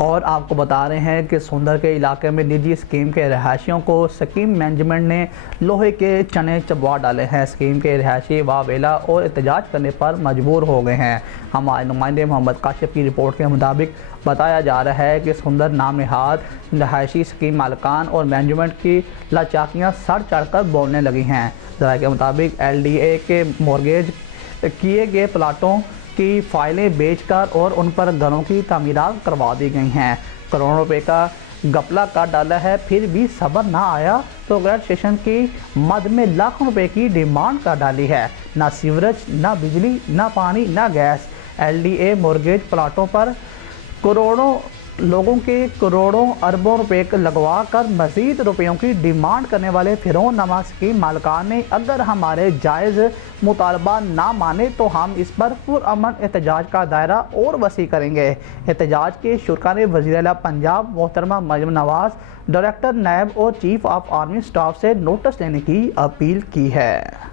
और आपको बता रहे हैं कि सुंदर के इलाके में निजी स्कीम के रहायशियों को स्कीम मैनेजमेंट ने लोहे के चने चबवा डाले हैं। स्कीम के रहायशी वावेला और एहतजाज करने पर मजबूर हो गए हैं। हमारे नुमाइंदे मोहम्मद काशिफ की रिपोर्ट के मुताबिक बताया जा रहा है कि सुंदर नामनहाद रहायशी स्कीम मालकान और मैनेजमेंट की लाचाकियाँ सर चढ़कर बोलने लगी हैं। ज़रा के मुताबिक LDA के मॉर्गेज किए गए प्लाटों की फाइलें बेचकर और उन पर घरों की तामीरात करवा दी गई हैं। करोड़ों रुपए का घपला काट डाला है, फिर भी सब्र ना आया तो गैर स्टेशन की मद में लाखों रुपए की डिमांड कर डाली है। ना सीवरेज, ना बिजली, ना पानी, ना गैस। LDA मॉर्गेज प्लाटों पर करोड़ों लोगों के करोड़ों अरबों रुपए लगवा कर मज़ीद रुपयों की डिमांड करने वाले फिरौन नमा स्कीम मालकान ने अगर हमारे जायज़ मुतालबा ना माने तो हम इस पर पुरअमन एहतजाज का दायरा और वसी करेंगे। एहतजाज के शुरा ने वज़ीर-ए-आला पंजाब मोहतरमा मरियम नवाज़, डायरेक्टर नैब और चीफ ऑफ आर्मी स्टाफ से नोटिस लेने की अपील की है।